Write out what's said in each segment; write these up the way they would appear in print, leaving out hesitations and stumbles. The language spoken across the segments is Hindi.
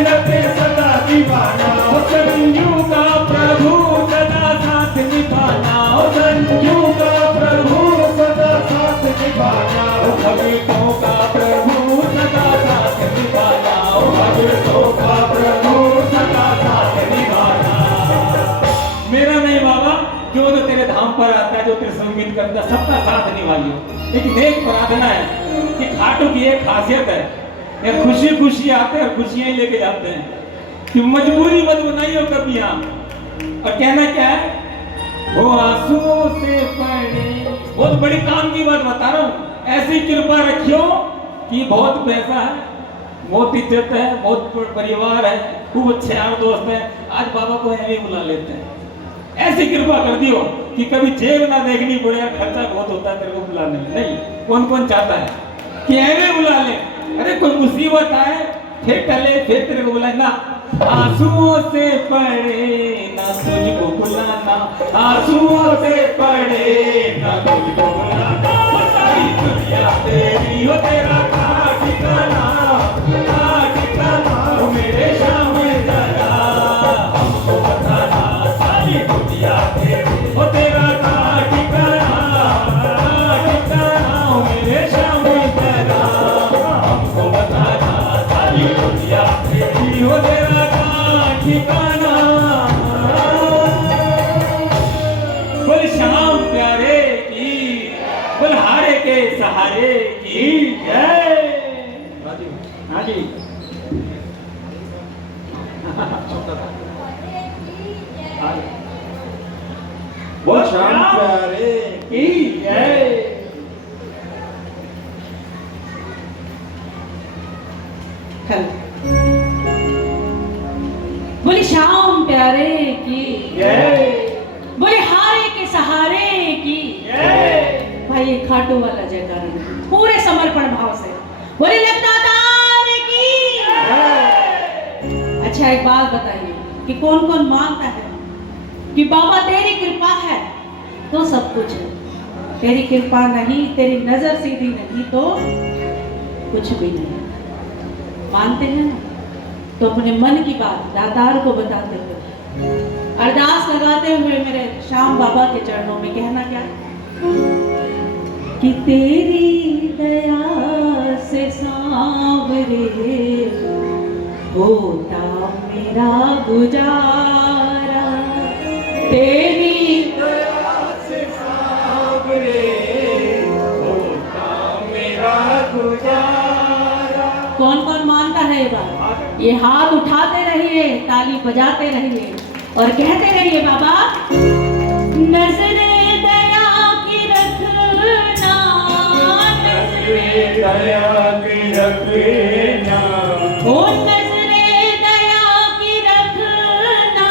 रहते सदा दीवाना, संजू का प्रभु सदा साथ निभाना, संजू का प्रभु सदा साथ निभाना, भक्तों का प्रभु सदा साथ निभाना, भक्तों का प्रभु सदा साथ निभाना। मेरा नहीं बाबा, जो तो तेरे धाम पर आता है, जो तेरे से उम्मीद करता है, सबका साथ निभाइए। लेकिन एक प्रार्थना है कि खाटू की एक खासियत है, ये खुशी खुशी आते हैं और खुशियां ही लेके जाते हैं, कि मजबूरी मत बनाइए कभी यहाँ। और कहना क्या है, वो आंसुओं से पड़े, बहुत बड़ी काम की बात बता रहा हूँ। ऐसी कृपा रखियो कि बहुत पैसा है, बहुत इज्जत है, बहुत परिवार है, खूब अच्छे यार दोस्त हैं, आज बाबा को ऐसे बुला लेते हैं। ऐसी कृपा कर दियो कि कभी जेब ना देखनी पड़े, खर्चा बहुत होता है तेरे को बुलाने में। नहीं, कौन कौन चाहता है कि ऐसे बुला ले, अरे कोई मुसीबत आए फिर टले, फिर तेरे को बुलाए ना। आंसुओं से पड़े ना तुझको बुलाना, आंसुओं से पड़े ना तुझको बुलाना, सारी दुनिया तेरी हो, तेरा कहाँ ठिकाना, कहाँ ठिकाना, मेरे सामने जरा हमको बताना, सारी दुनिया तेरी हो, तेरा कहाँ ठिकाना, ठिकाना, मेरे सामने जरा हमको बताना, सारी दुनिया तेरी हो, तेरा कहाँ ठिकाना। बोल श्याम प्यारे की, बोल हारे के सहारे की जय। हाँ जी, बोल श्याम प्यारे की जय। बोले श्याम प्यारे की जय, बोले हारे के सहारे की जय। भाई ये खाटू वाला जयकारा नहीं, पूरे समर्पण भाव से बोले लगतार की जय। अच्छा एक बात बताइए कि कौन कौन मानता है कि बाबा तेरी कृपा है तो सब कुछ है, तेरी कृपा नहीं, तेरी नजर सीधी नहीं तो कुछ भी नहीं। मानते हैं ना? तो अपने मन की बात दातार को बताते हुए, अरदास लगाते हुए मेरे श्याम बाबा के चरणों में कहना क्या कि तेरी दया से सांवरे होता मेरा गुजारा, तेरी दया से सांवरे होता मेरा गुजारा। कौन कौन मानता है ये बात? ये हाथ उठाते रहिए, ताली बजाते रहिए और कहते रहिए बाबा नजरे दया की रखना, नजरे दया की रखना, ओ नजरे दया की रखना,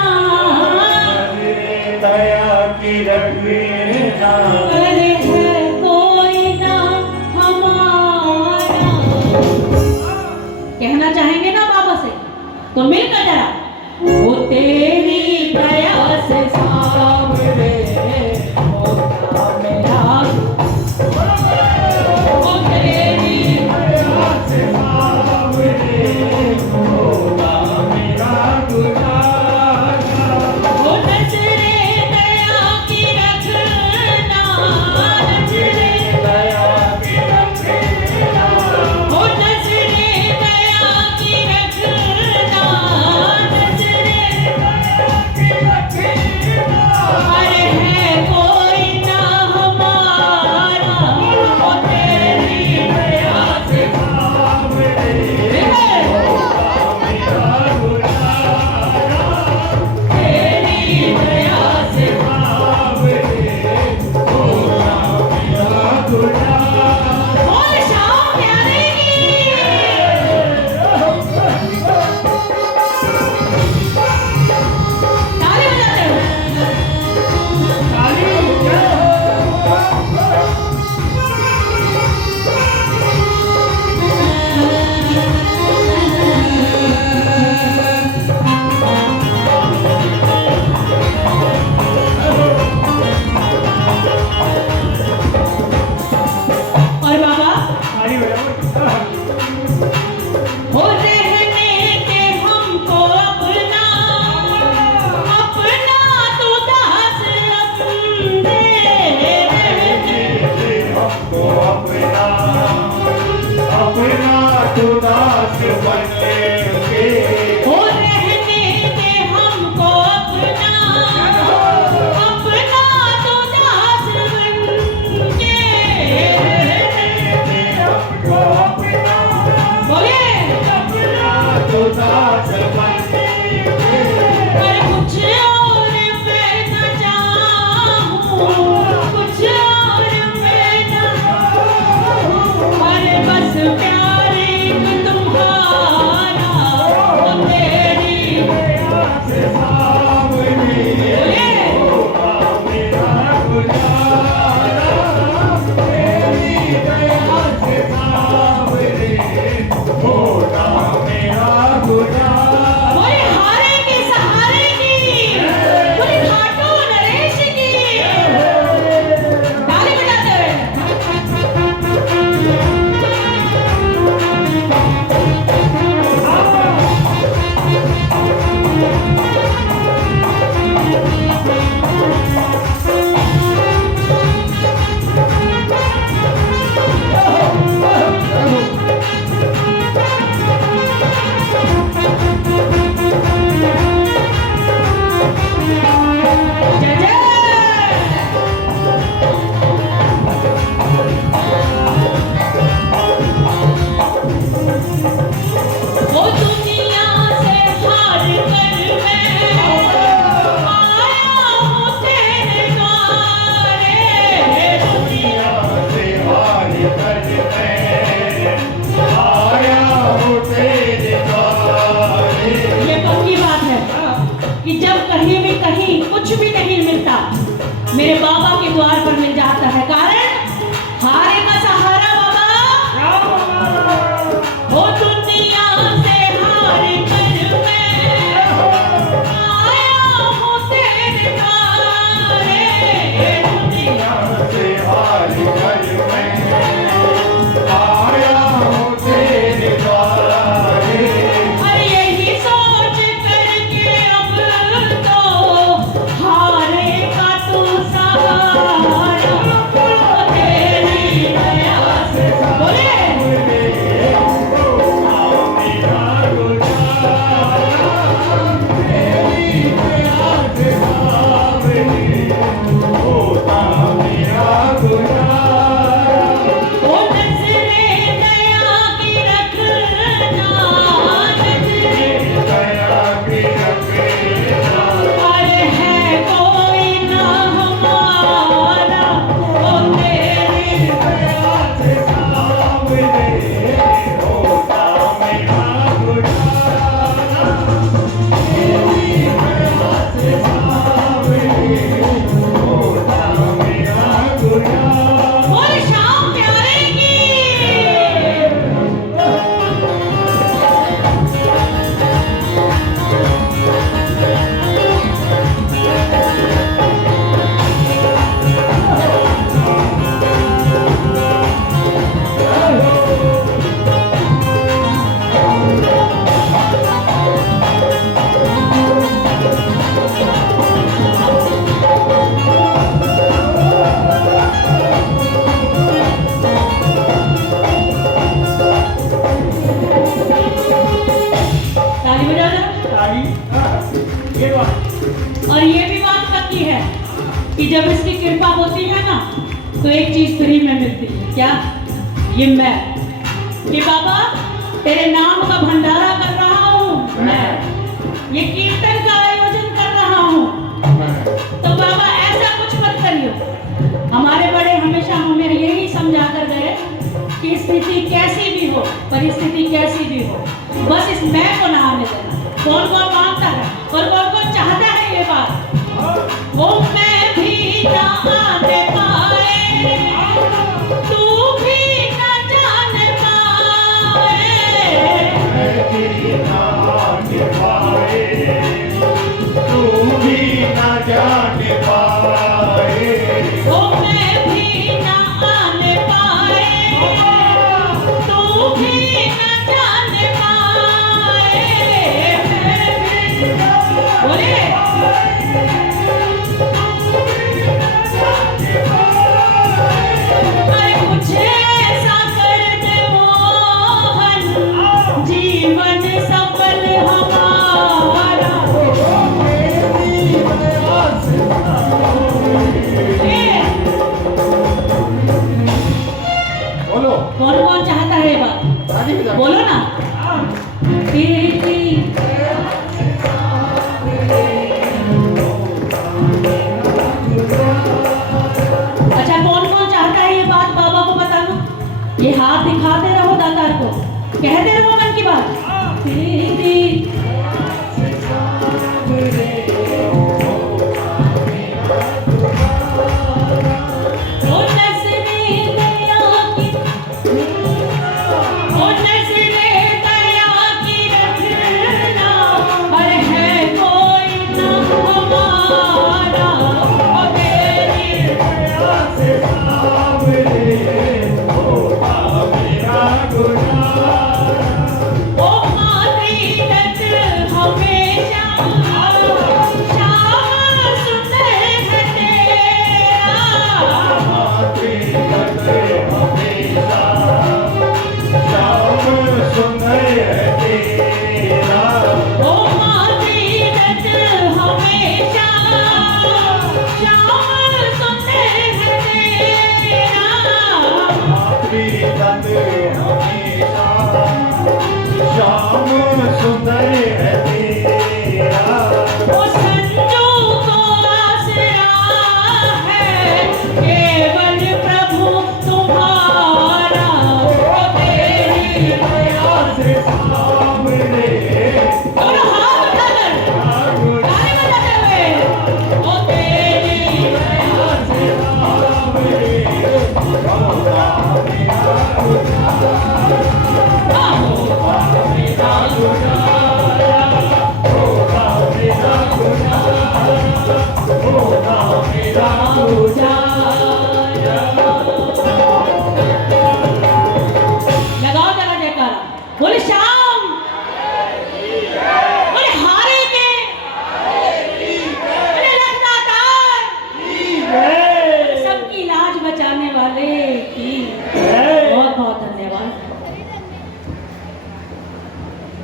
नजरे दया की रखना। अरे है कोई ना हमारा। कहना चाहेंगे ना बाबा से तो मिलकर जरा, वो तेरी दया से सांवरे होता मेरा, वो तेरी दया से सांवरे होता मेरा गुजारा। वो नजरे दया की रखना, नजरे दया की रखना, वो नजरे दया की रखना, नजरे दया की रखना। अरे दास बन के ओ रहने दे हमको अपना तो दास बन के हमको अपना बोले तो दास बन के पर कुछ और मैं न चाहूं कुछ और मैं न अरे बस प्यार एक तुम्हारा वो तेरी से सामने बोले होगा मेरा गुजारा तेरी दया से सामने होगा मेरा गुजारा बोले हारे के सहारे की बोले घाटों नरेश की ताली बजाते हुए जय जय वो दुनिया से हार कर मैं आया हूँ तेरे द्वारे दुनिया से हार कर मैं आया हूँ तेरे द्वारे ये पक्की बात है कि जब कहीं भी कहीं कुछ भी नहीं मिलता मेरे बाबा के द्वार पर मिल जाता है कारण हारे का सहारा बाबा वो दुनिया से हार कर मैं आया हूँ तेरे द्वारे दुनिया से हार कर मैं आया हूँ तेरे द्वारे और यही सोच करके अब तो हारे का तू सहारा तेरी दया से बोले ओ नजरे दया की रखना अरे है कोई ना हमारा ओ तेरी बोल शाम प्यारे की ताली बजाना और ये भी बात पक्की है कि जब इसकी कृपा होती है ना तो एक चीज फ्री में मिलती है क्या ये मैं कि बाबा तेरे नाम का भंडारा कर रहा हूँ मैं ये कीर्तन का आयोजन कर रहा हूँ तो बाबा ऐसा कुछ मत करियो हमारे बड़े हमेशा हमें यही समझा कर गए कि स्थिति कैसी भी हो परिस्थिति कैसी भी हो बस इस मैं को ना आने देना कौन कौन मांगता है और कौन कौन चाहता है ये बात वो मैं भी ना आने पाए तू भी ना जाने पाए तू भी ना जाने पाए वो मैं भी ना आने पाए तू भी ना जाने पाए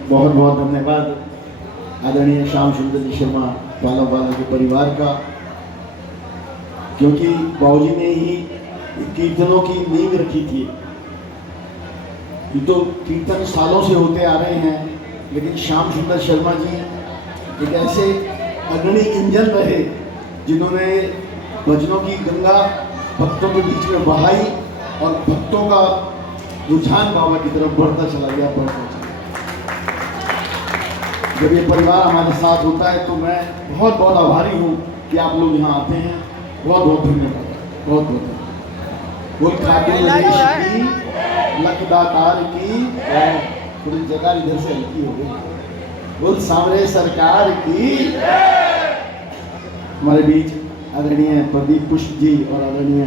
बहुत बहुत धन्यवाद आदरणीय श्याम सुंदर जी शर्मा वाला के परिवार का, क्योंकि बाबूजी ने ही कीर्तनों की नींव रखी थी। ये तो कीर्तन सालों से होते आ रहे हैं, लेकिन श्याम सुंदर शर्मा जी एक ऐसे अग्रणी इंजन रहे जिन्होंने भजनों की गंगा भक्तों के बीच में बहाई और भक्तों का रुझान बाबा की तरफ बढ़ता चला गया। जब ये परिवार हमारे साथ होता है तो मैं बहुत बहुत आभारी हूँ कि आप लोग यहाँ आते हैं। बहुत बहुत धन्यवाद, बहुत बहुत धन्यवाद। बोल खाटू नरेश की, लखदातार की, थोड़ी जगह इधर से हल्की हो गई। बोल सांवरे सरकार की। हमारे बीच आदरणीय प्रदीप पुष्प जी और आदरणीय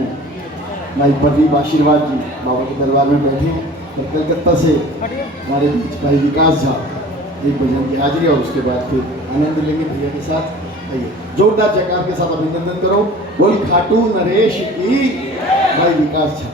भाई प्रदीप आशीर्वाद जी बाबा के दरबार में बैठे हैं। और कलकत्ता से हमारे बीच भाई विकास झा एक भजन की हाजिरी, और उसके बाद फिर आनंद लेंगे भैया के साथ। आइए जोरदार जयकार के साथ अभिनंदन करो। बोल खाटू नरेश की, भाई विकास झा।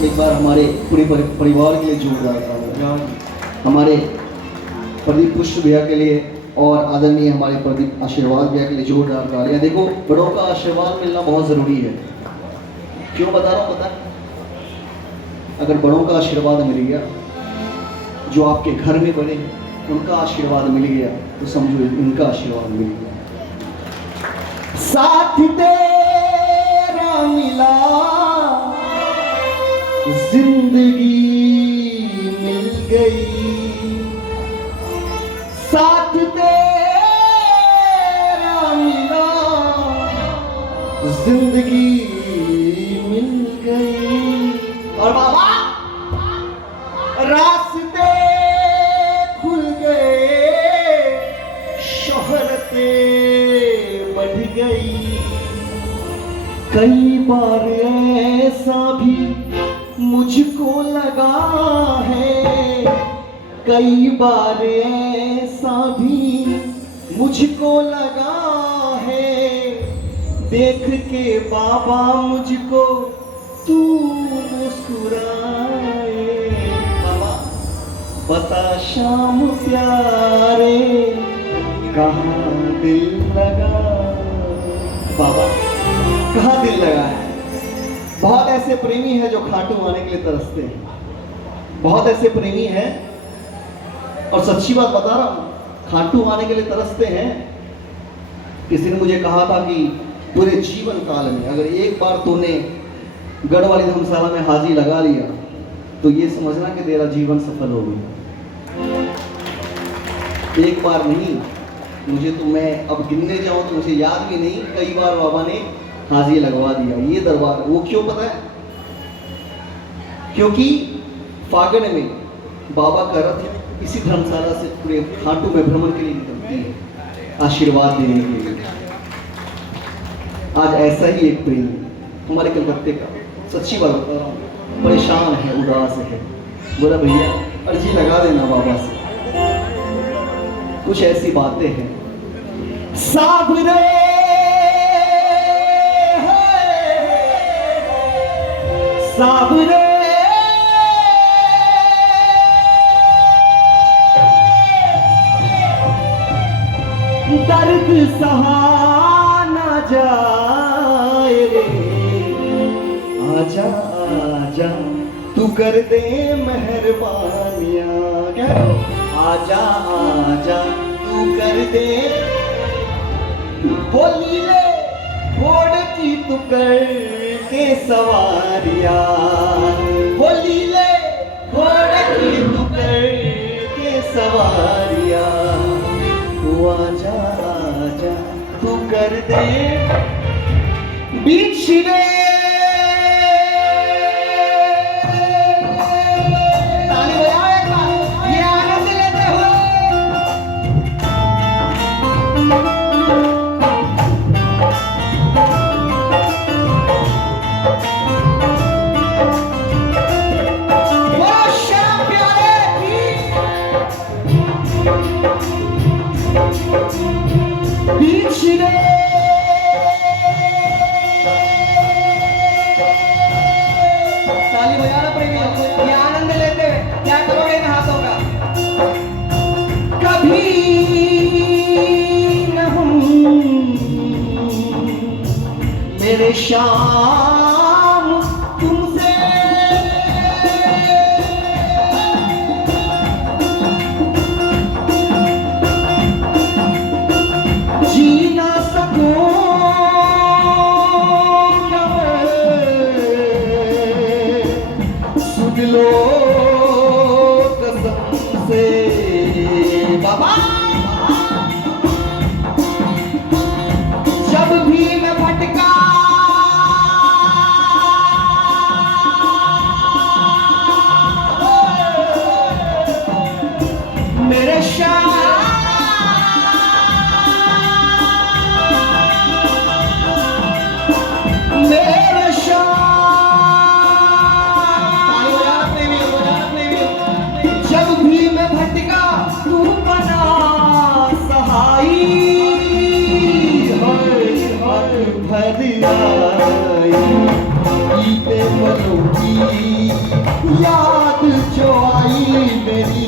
एक बार हमारे पूरे परिवार के लिए जोरदार तालियां, हमारे प्रदीप पुष्प भैया के लिए और आदरणीय हमारे प्रदीप आशीर्वाद भैया के लिए जोरदार तालियां। देखो, बड़ों का आशीर्वाद मिलना बहुत ज़रूरी है। क्यों बता रहा हूँ पता है? अगर बड़ों का आशीर्वाद मिल गया, जो आपके घर में बड़े उनका आशीर्वाद मिल गया, तो समझो इनका आशीर्वाद मिल गया। साथ तेरा मिला जिंदगी मिल गई, साथ तेरा मिला जिंदगी मिल गई। और बाबा रास्ते खुल गए, शोहरतें बढ़ गई। कई बार ऐसा भी मुझको लगा है, कई बार ऐसा भी मुझको लगा है, देख के बाबा मुझको तू मुस्कुराए। बाबा बता श्याम प्यारे कहाँ दिल लगा। बाबा कहाँ दिल लगा है? बहुत ऐसे प्रेमी हैं जो खाटू आने के लिए तरसते हैं, बहुत ऐसे प्रेमी हैं, और सच्ची बात बता रहा हूँ, खाटू आने के लिए तरसते हैं। किसी ने मुझे कहा था कि पूरे जीवन काल में अगर एक बार तूने गढ़ वाली धर्मशाला में हाजिरी लगा लिया तो ये समझना कि तेरा जीवन सफल हो गया। एक बार नहीं, मुझे तो मैं अब गिनने जाऊं तो मुझे याद भी नहीं, कई बार बाबा ने हाजिरी लगवा दिया ये दरबार। वो क्यों पता है? क्योंकि फागण में बाबा का रथ इसी धर्मशाला से पूरे खाटू में भ्रमण के लिए निकलती है, आशीर्वाद देने के लिए। आज ऐसा ही एक प्रेमी हमारे कलकत्ते का, सच्ची बात बता रहा हूँ, परेशान है, उदास है, बोला भैया अर्जी लगा देना बाबा से। कुछ ऐसी बातें हैं। साबरे साबरे दर्द सहा ना जाए रे, आजा आजा तू कर दे मेहरबानियां। क्या आजा आजा तू कर दे, होली ले घोड़ की तू कर के सवारिया, होली ले घोड़ की तू कर के सवारिया। तू आजा आजा तू कर दे बीच रे ये आनंद लेते हुए क्या करोगे इन हाथों का? कभी न हम मेरे शाम तुमसे जी ना सकूंगा सुन लो कसम से बाबा। जब भी मैं भटका मेरे मेरे जब भी मैं भटका तू बना सहाई हर भरियाई बीते पलों की याद जो आई मेरी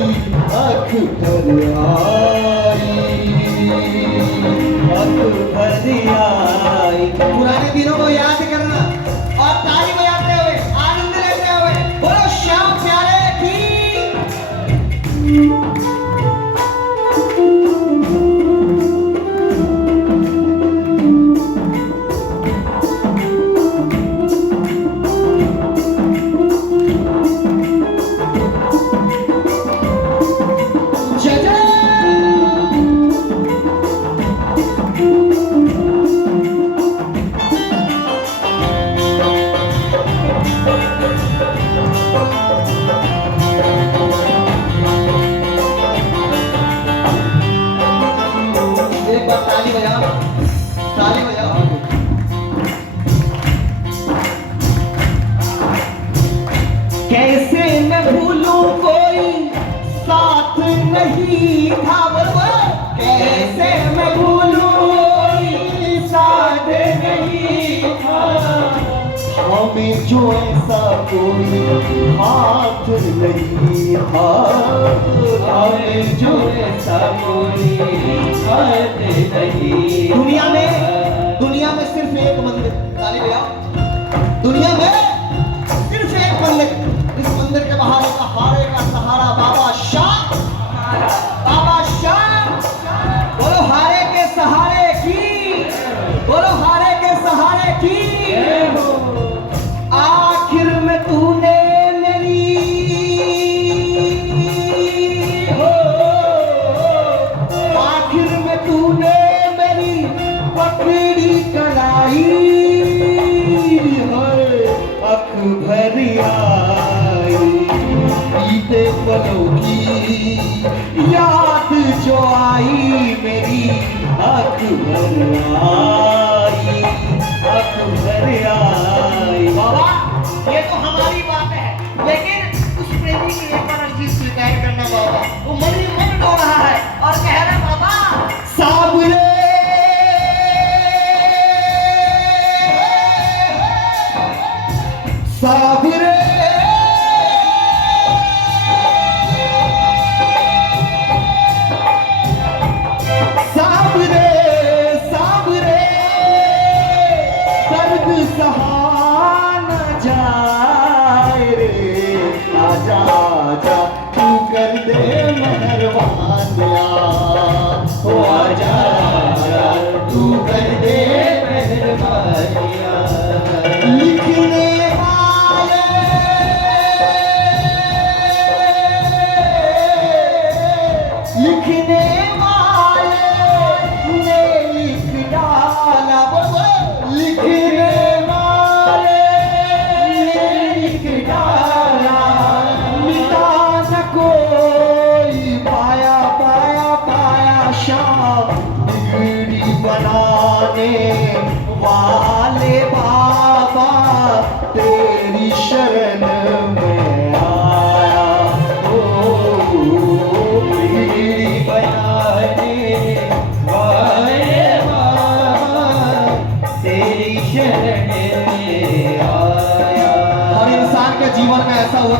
आँख भर आई आँख भर आई। पुराने दिनों को याद करना और ताली बजाते हुए आनंद लेते हुए बोलो श्याम प्यारे की। जय जय एक बार ताली बजाओ, ताली बजाओ। कैसे मैं भूलूं कोई साथ नहीं था बोलो। कैसे मैं भूलूं कोई साथ नहीं था हमें जो ऐसा कोई हाथ नहीं था हमें जो ऐसा कोई हाथ नहीं। दुनिया में सिर्फ एक मंदिर, ताली बजाओ। दुनिया में सिर्फ एक मंदिर, इस मंदिर के बाहर एक हारे का सहारा बाबा श्याम। बाबा श्याम बोलो हारे के सहारे की, बोलो हारे के सहारे की। आखिर में तूने मेरी आखिर में तूने मेरी पकड़ी कलाई अख भरी आई बीते पलों की याद जो आई मेरी अख भर आई अख भर आई। बाबा ये तो हमारी बात है लेकिन उस प्रेमी की एक बार अर्जी स्वीकार करना बाबा। वो मन ही मन रो रहा है और कह रहा बाबा साबरे साबरे साबरे साबरे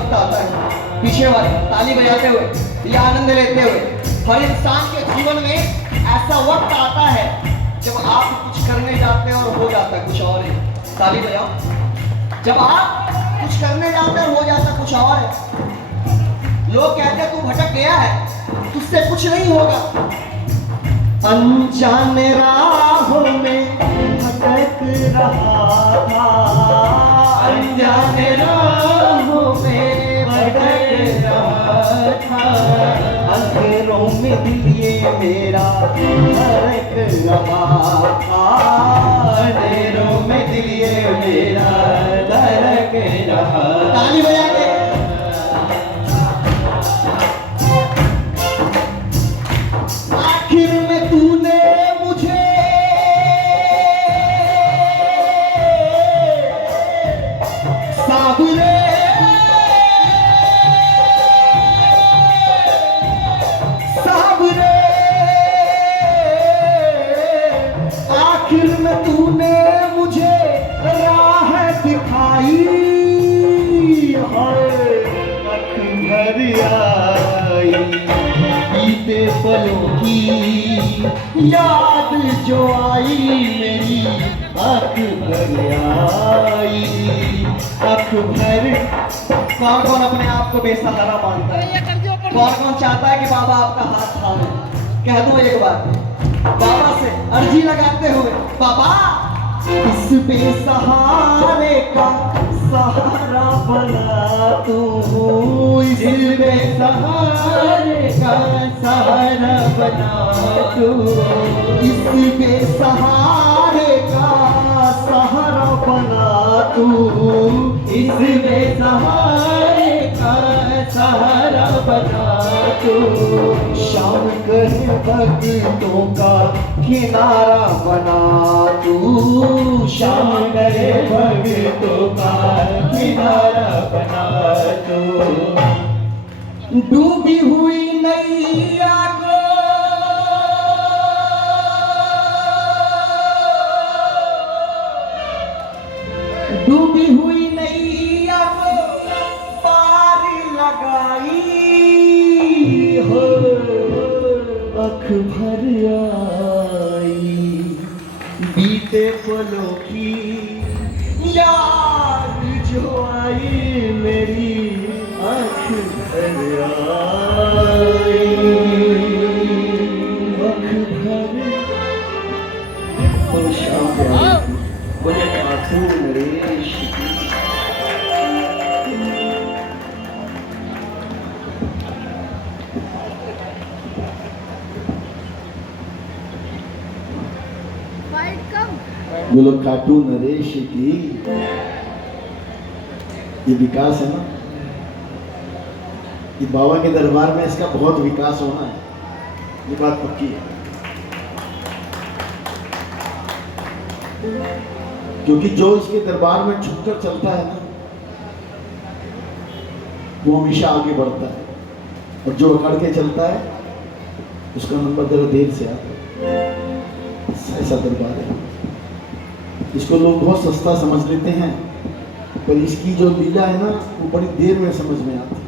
वक्त आता है, पीछे वाले ताली बजाते हुए या आनंद लेते हुए, हर इंसान के जीवन में ऐसा वक्त आता है जब आप कुछ करने जाते हैं और हो जाता है कुछ और है। ताली बजाओ। जब आप कुछ करने जाते हैं और हो जाता कुछ और है। लोग कहते हैं तू भटक गया है, तुझसे कुछ नहीं होगा। अनजाने राहों में भटक रहा था, अनजाने राहों में भटक रहा था, अंधेरों में दिल ये मेरा धड़क रहा था, अंधेरों में दिल ये मेरा धड़क रहा। ताली बजा के आखिर में तूने मुझे साबरे साबरे, आखिर में तूने मुझे राह दिखाई, अख भर आई बीते पलों की याद जो आई, मेरी अख भर आई, अख भर। कौन कौन अपने आप को बेसहारा मानता है? कौन कौन चाहता है कि बाबा आपका हाथ थामे? कह दो एक बार बाबा से अर्जी लगाते हुए, बाबा इस बेसहारे का सहारा बना तू, इस बेसहारे का सहारा बना तू, इस बेसहारे का सहारा बना तू, इस बेसहारे का सहारा बना तू, शाम करे भक्तों का किनारा बना तू, शाम करे भक्तों का किनारा बना तू, डूबी हुई नैया को डूबी हुई नैया को पार लगाई हो, अख भर आई बीते पलों की याद जो आई, मेरी अख भर आई, अख भर। और शाम को बोले खातून नरेश की बोलो खाटू नरेश की। ये विकास है ना, ये बाबा के दरबार में इसका बहुत विकास होना है, ये बात पक्की है। क्योंकि जो इसके दरबार में झुककर चलता है ना, वो हमेशा आगे बढ़ता है, और जो अकड़ के चलता है उसका नंबर जरा देर से आता है। ऐसा दरबार है। इसको लोग बहुत सस्ता समझ लेते हैं, पर इसकी जो लीला है ना वो बड़ी देर में समझ में आती है।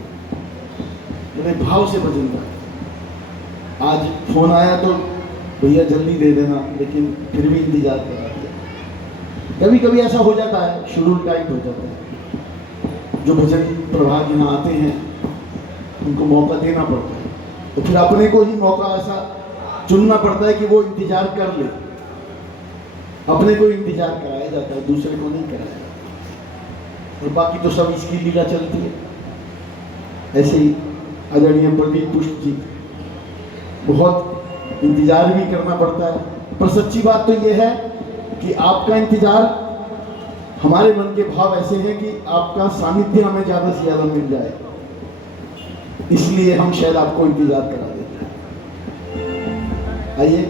मैंने भाव से भजन गाया। आज फोन आया तो भैया जल्दी दे देना, लेकिन फिर भी इंतजार कर रहा है। कभी कभी ऐसा हो जाता है, शेड्यूल टाइट हो जाता है। जो भजन प्रभाग यहाँ आते हैं उनको मौका देना पड़ता है, तो फिर अपने को ही मौका ऐसा चुनना पड़ता है कि वो इंतजार कर ले। अपने को इंतजार कराया जाता है, दूसरे को नहीं कराया जाता। और बाकी तो सब इसकी लीला चलती है। ऐसे ही आदरणीय प्रदीप पुष्प जी, बहुत इंतजार भी करना पड़ता है, पर सच्ची बात तो ये है कि आपका इंतजार, हमारे मन के भाव ऐसे हैं कि आपका सानिध्य हमें ज़्यादा से ज़्यादा मिल जाए, इसलिए हम शायद आपको इंतजार करा देते हैं। आइए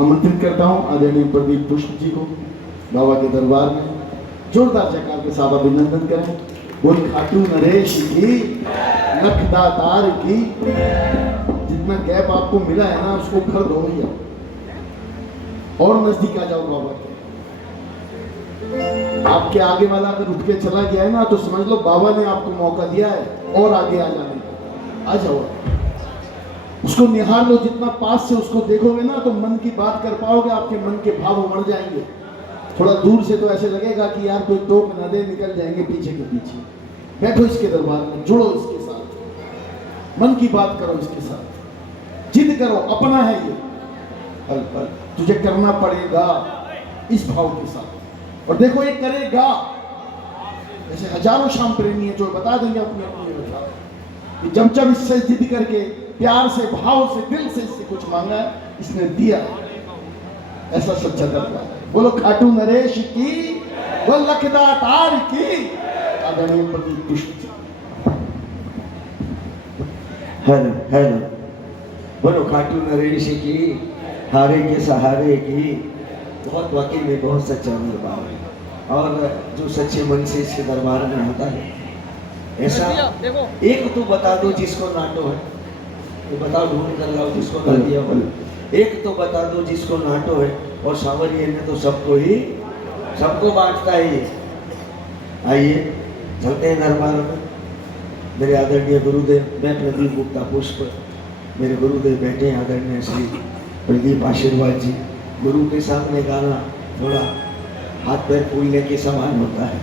आमंत्रित करता हूँ आदरणीय प्रदीप पुष्प जी को बाबा के दरबार में। जोरदार जयकार के साथ अभिनंदन करें। बोल खाटू नरेश की, लख दातार की। जितना गैप आपको मिला है ना उसको भर दो भैया, और नजदीक आ जाओ बाबा के। आपके आगे वाला अगर उठ के चला गया है ना तो समझ लो बाबा ने आपको मौका दिया है और आगे आ जाने का। आ जाओ, उसको निहार लो, जितना पास से उसको देखोगे ना तो मन की बात कर पाओगे, आपके मन के भाव उमड़ जाएंगे। थोड़ा दूर से तो ऐसे लगेगा कि यार कोई टोक न दे, निकल जाएंगे पीछे के पीछे। बैठो इसके दरबार में, जुड़ो इसके साथ, मन की बात करो इसके साथ, जिद करो, अपना है ये, पल पल तुझे करना पड़ेगा इस भाव के साथ। और देखो ये करेगा, जैसे हजारों श्याम प्रेमी है जो बता देंगे अपनी अपनी व्यथा कि जब जब इससे जिद करके प्यार से, भाव से, दिल से इससे कुछ मांगा है, इसने दिया है। ऐसा सच्चा दरबार है। बोलो खाटू नरेश की, बोल लखदातार की, आदरणीय प्रदीप पुष्प जी। हेलो हेलो, बोलो खाटू नरेश की, हारे के सहारे की। बहुत वाकई में बहुत सच्चा दरबार है, और जो सच्चे मन से इसके दरबार में होता है, ऐसा एक तो बता दो जिसको नाटो है, ये बताओ ढूंढ कर लाओ जिसको ना दिया हो। एक तो बता दो जिसको नाटो है, और सावरिये ने तो सबको बांटता है ये। आइए चलते हैं दरबार में। मेरे आदरणीय गुरुदेव, मैं प्रदीप गुप्ता पुष्प, मेरे गुरुदेव बैठे हैं आदरणीय श्री प्रदीप आशीर्वाद जी। गुरु के सामने गाना थोड़ा हाथ पैर फूलने के समान होता है,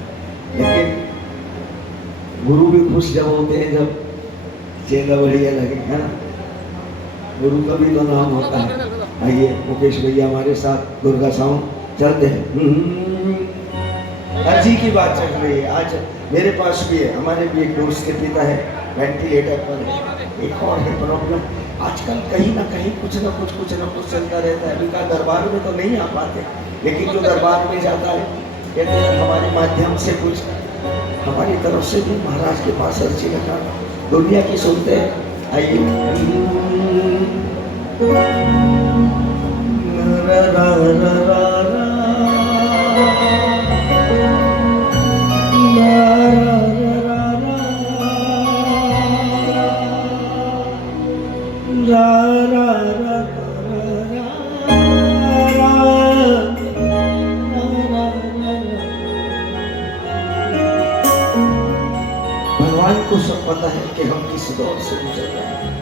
लेकिन गुरु भी खुश जब होते हैं जब चेला बढ़िया लगे, है ना। गुरु का भी तो नाम होता है। आइए मुकेश भैया हमारे साथ दुर्गा साउंड चलते हैं। अर्जी की बात चल रही है। आज मेरे पास भी है, हमारे भी एक दोस्त के पिता है, वेंटिलेटर पर है। एक और है प्रॉब्लम, आजकल कहीं ना कहीं कुछ ना कुछ चलता रहता है। उनका दरबार में तो नहीं आ पाते, लेकिन जो दरबार में जाता है कहते हैं हमारे माध्यम से कुछ, हमारी तरफ से भी महाराज के पास अर्जी लगा, दुनिया की सुनते हैं। आइए रा रा रा रा भगवान को सब पता है कि हम किस दौर से गुजर रहे हैं।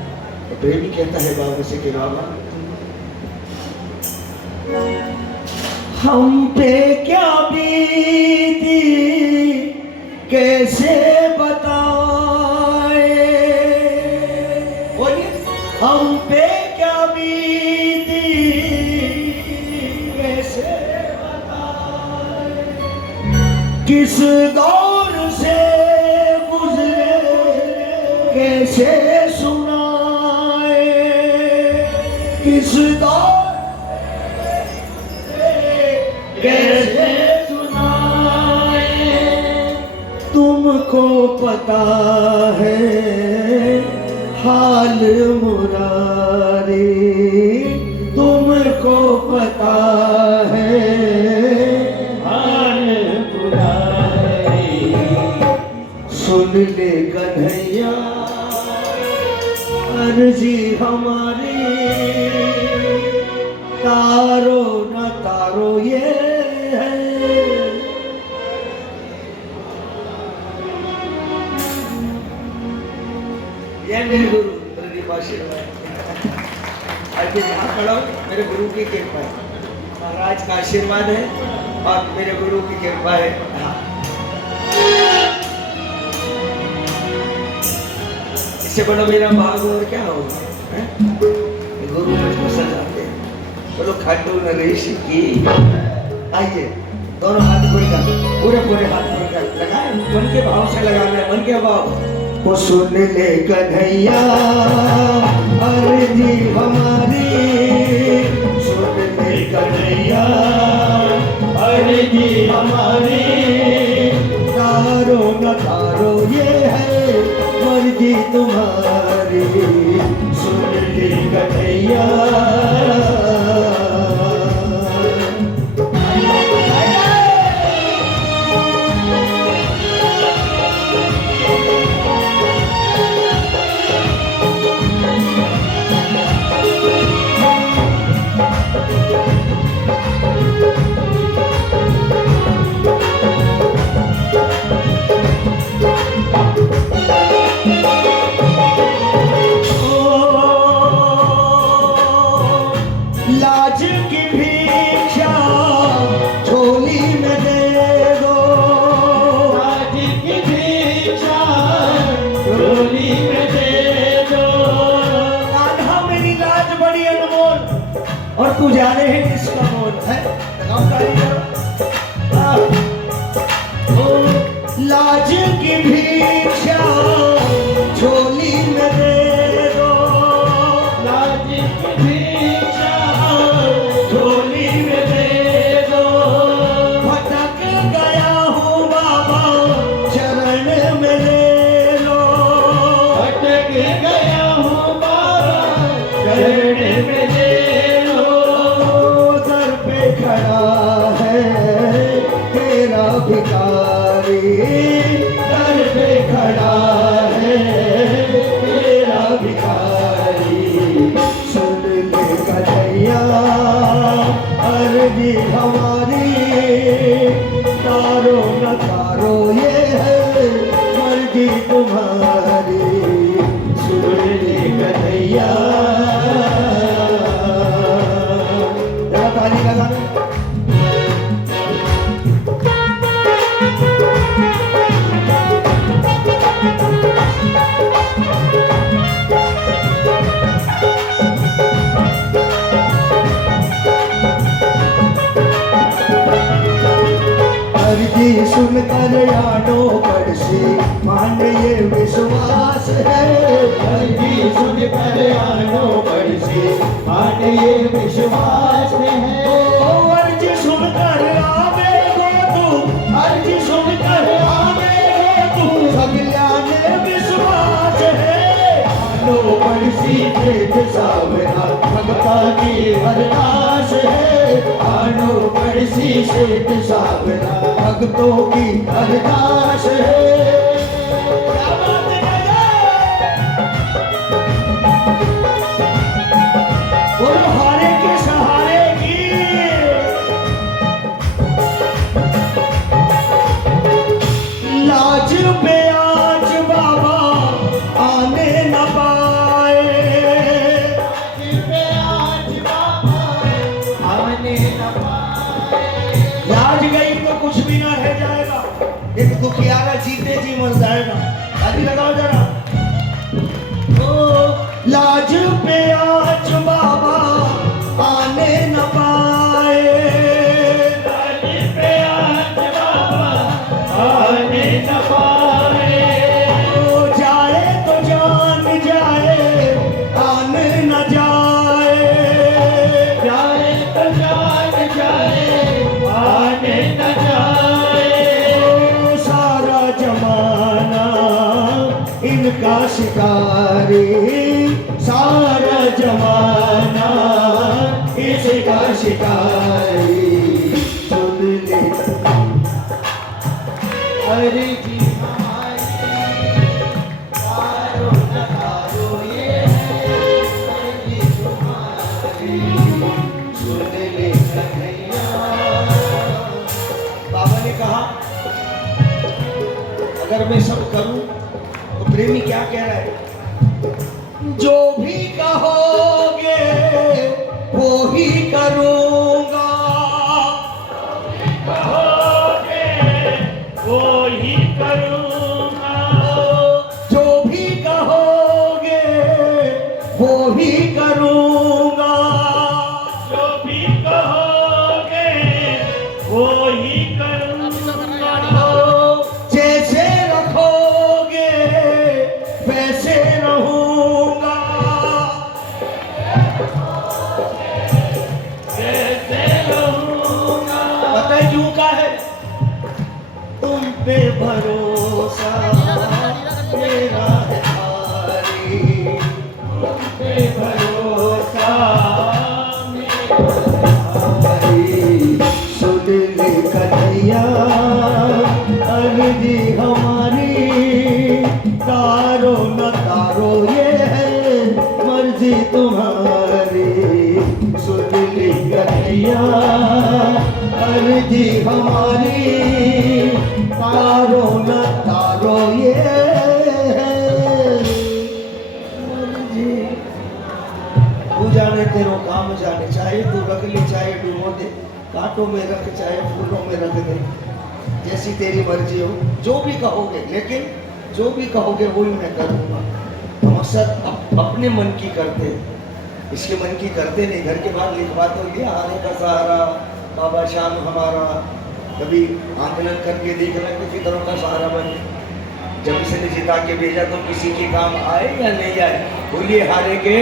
तो प्रेमी कहता है बाबा से कि बाबा हम पे क्या बीती कैसे बताए, बोलिए हम पे क्या बीती कैसे बताए, किस दौर से गुजरे कैसे सुनाए, किस दौर कैसे सुनाए, तुमको पता है हाल मुरारी, तुमको पता है हाल मुरारी, सुन ले कन्हैया अर्जी हमारी, तारो न तारो ये है। ये मेरे गुरु प्रदीप आशीर्वाद, आज यहाँ खड़ा हूँ मेरे गुरु की कृपा है, महाराज का आशीर्वाद है और मेरे गुरु की कृपा है। इससे बड़ा मेरा भाग और क्या होगा, गुरु मुझको सजाते हैं। बोलो खाटू नरेश की। आइए दोनों हाथ खोलकर, पूरे हाथ खोलकर लगाए, मन के भाव से लगाना है, मन के भाव। वो सुन ले कन्हैया अर्जी हमारी, सुन ले कन्हैया अर्जी हमारी, तारो न तारो ये है मर्जी तुम्हारी, सुन ले कन्हैया। और तू जाने है किसका मोल है। लगाओ ताली करो। ओ लाज की भिक्षा झोली में दे दो, लाज की भिक्षा झोली में दे दो। भटक गया हूँ बाबा चरण में ले लो, भटक गया हूँ बाबा चरण में ले लो। दर पे खड़ा है तेरा भिखारी, दर पे खड़ा है तेरा भिखारी। सुन ले कन्हैया अर्जी हमारी, तारो न तारो ये है मर्जी तुम्हारी। सुन ले कन्हैया। जरा ताली का गाना। अर्जी सुनकर आनो पड़सी मान ये विश्वास है। अर्जी सुनकर आनो पड़सी मान ये विश्वास है। ओ अर्जी सुनकर आवे गो तू, अर्जी सुनकर आवे गो तू, सगल्याने विश्वास है। आनो पड़सी प्रेत सावरा भगता की अरदास है। आनो पड़सी श्वेत सावरा भक्तों की अरदास है। क्या बात है? बोलो हारे के सहारे की। लाज पे आज बाबा आने न पाए, आज बाबा आने न पाए। लाज गई तो कुछ भी ना रह जाएगा। एक दुखियारा जीते जी मर जाएगा। ताली लगाओ जरा। ओ लाज पे आज बाबा आने न पाए, लाज पे आज बाबा आने न पाए। ओ जाए तो जान जाए आन न जाए, जाए तो जान जाए आने न जाए। ओ सारा जमाना इनका शिकारी, सारा जमाना इसका शिकारी। सुन ले अर्जी हमारी, तारो न तारो ये है अर्जी तुम्हारी। सुन ले कन्हैया। बाबा ने कहा अगर मैं सब करूं तो प्रेमी क्या कह रहा है? जो भी कहोगे वो ही करूंगा, कहोगे वो ही करूँगा। जो भी कहोगे वो ही करूंगा। जो भी कहोगे वो ही करूँगा। जैसे रखोगे वैसे रहूंगा। कैसे रहूँगा। बताए क्यों का है? तुम पे भरोसा मेरा है भारी, पे भरोसा भारी। सुन ले कन्हैया अर्जी हमारी, तारो न तारो ये है मर्जी तुम्हारी। सुन ले कन्हैया अर्जी हमारी, तारो न तारो ये है मर्जी। तू जाने तेरो काम जाने, चाहे तू रख ले चाहे डुबो दे, कांटों में रख चाहे फूलों में रख दे, जैसी तेरी मर्जी हो। जो भी कहोगे, लेकिन जो भी कहोगे वही मैं करूँगा। हम अक्सर अपने मन की करते हैं, इसके मन की करते नहीं, घर के बाहर लिखवा तो लिया हारे का सहारा बाबा श्याम हमारा, कभी आंकलन करके देख रहे कि फिक्रों का सहारा बने। जब इसने जिता के भेजा तो किसी के काम आए या नहीं आए? बोलिए हारे के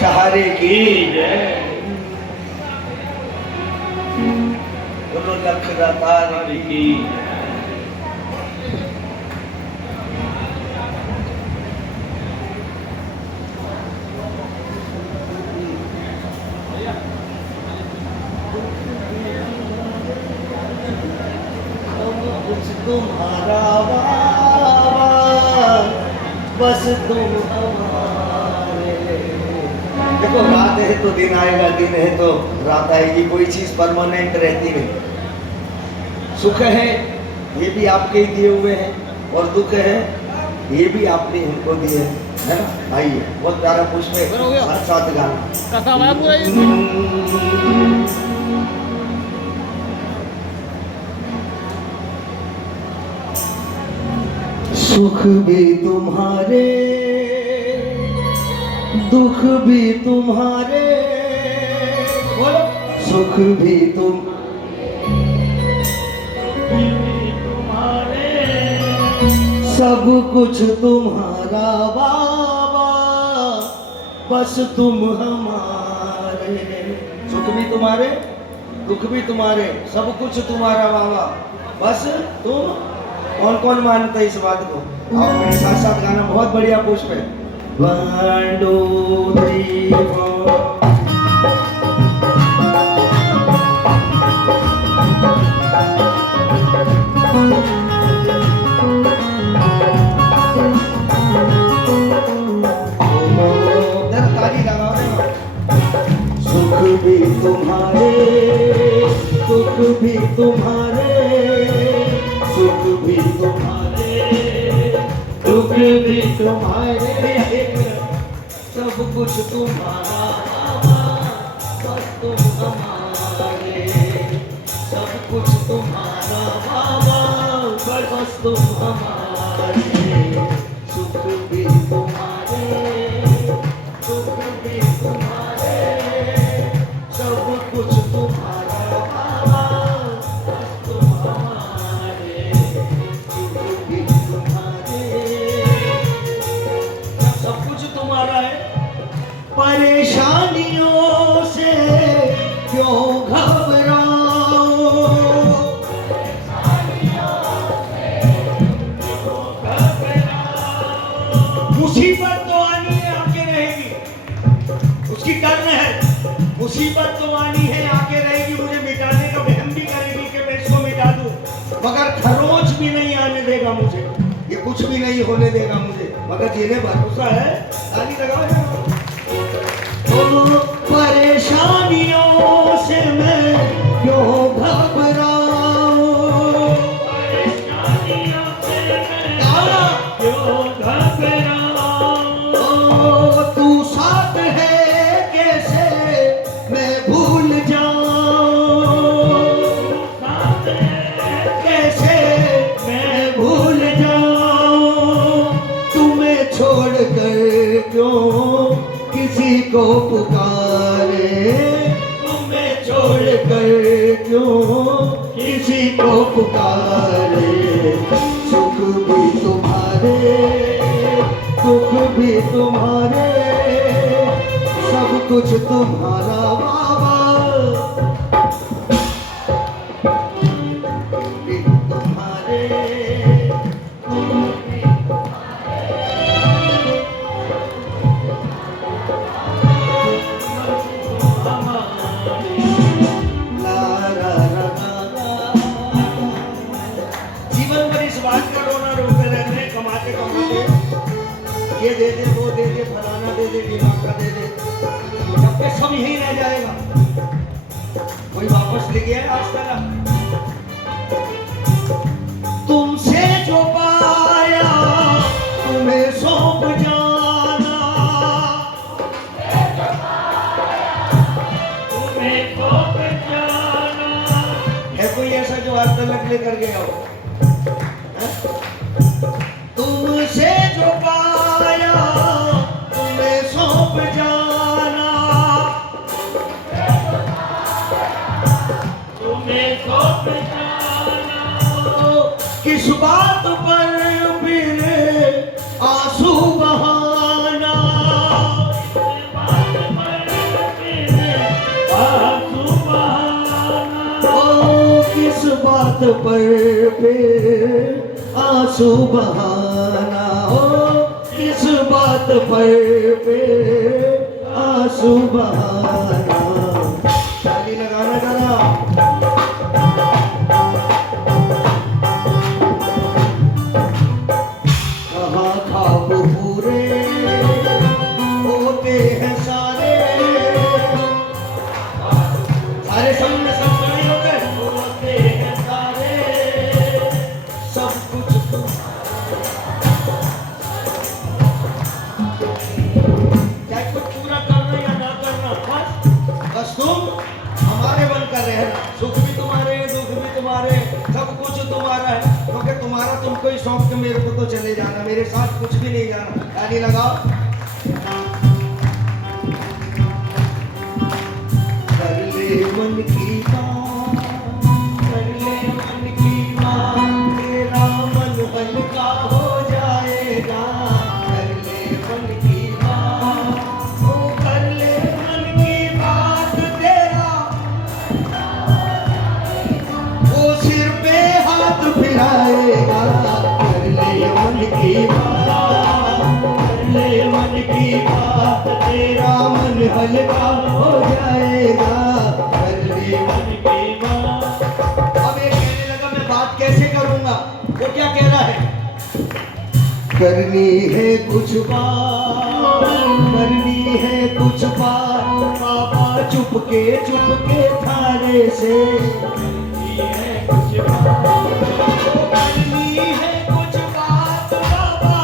सहारे की जय। बोलो लखदाता की। तुम्हारा बाबा बस तुम हमारे। देखो रात है तो दिन आएगा, दिन है तो रात आएगी, कोई चीज परमानेंट रहती नहीं। सुख है ये भी आपके ही दिए हुए हैं और दुख है ये भी आपने हमको दिए है ना। आइए बहुत प्यारा पुष्प है, साथ साथ गाना। सुख भी तुम्हारे दुख भी तुम्हारे, बोलो सुख भी तुम्हारे, सब कुछ तुम्हारा बाबा बस तुम हमारे। सुख भी तुम्हारे दुख भी तुम्हारे, सब कुछ तुम्हारा बाबा बस तुम। कौन कौन मानता है इस बात को? आप मेरे साथ साथ गाना, बहुत बढ़िया पुष्प है। 1 2 3 4 ताली लगाओ ना। सुख भी तुम्हारे दुख भी तुम्हारे, सुख भी तुम्हारे दुख भी तुम्हारे, सब कुछ तुम्हारा बस तुम हमारे। सब कुछ तुम्हारा बाबा बस तुम हमारे। सुख भी तुम्हारे दुख भी तुम्हारे, सब कुछ तुम्हारा बाबा बस तुम हमारे। सब कुछ तुम्हारा है। परेशानियों से क्यों घबराओ, मुसीबत तो आनी है आके रहेगी, उसकी टर्न है। मुसीबत तो आनी है आके रहेगी, मुझे मिटाने का वहम भी करेगी कि मैं इसको मिटा दूं, मगर खरोच भी नहीं आने देगा मुझे, ये कुछ भी नहीं होने देगा मुझे, मगर जिन्हें भरोसा है। ताली लगाओ। परेशानियों से मैं क्यों घबराऊं, परेशानियों से मैं क्यों घबराऊं। तू साथ है कैसे मैं भूल जाऊं, साथ है कैसे मैं भूल जाऊं। तुम्हें छोड़ कर क्यों किसी को पुकारे, तुम्हें छोड़ कर क्यों किसी को पुकारे। सुख भी तुम्हारे दुख भी तुम्हारे, सब कुछ तुम्हारा बाबा भी तुम्हारे। जीवन भर इस बात का रोना रोते रहते हैं, कमाते कमाते ये दे दे वो दे दे फलाना दे दे दिमाग का दे दे, जब तक सब यही रह जाएगा। कोई वापस ले गया आज तक? तुमसे जो पाया तुम्हें सौंप जाना, तुम्हें सौंप जाना। है कोई ऐसा जो आज तक लेकर गया हो? तुमसे जो पाया तुम्हें सौंप जाना, पर फिर आंसू बहाना हो, किस बात पर फिर आंसू बहाना। ताली लगाना जरा। कहाँ ख्वाब पूरे होते हैं सारे, सारे सब में सब नहीं होते हैं सारे, सब कुछ तुम। चाहे कुछ पूरा करना या ना करना, बस तुम हमारे बन कर रहे हैं। सुख भी तुम्हारे, दुख भी तुम्हारे, सब कुछ तुम्हारा है, क्योंकि तुम्हारा तुमको ही सौंप के मेरे को तो चले जाना, मेरे साथ कुछ भी नहीं जाना। ताली लगाओ। कर ले मन की बात, कर ले मन की बात, तेरा मन हल्का हो जाएगा। कर ले मन की बात, ओ कर ले मन की बात, तेरा वो सिर पे हाथ फिराएगा। कर ले मन की बात, कर ले मन की बात, तेरा मन हल्का हो जाएगा। कर ले मन की बात। अब ये कहने लगा मैं बात कैसे करूंगा, वो क्या कह रहा है? करनी है कुछ बात, करनी है कुछ बात, बाबा चुपके चुपके थारे से। करनी है कुछ बात बाबा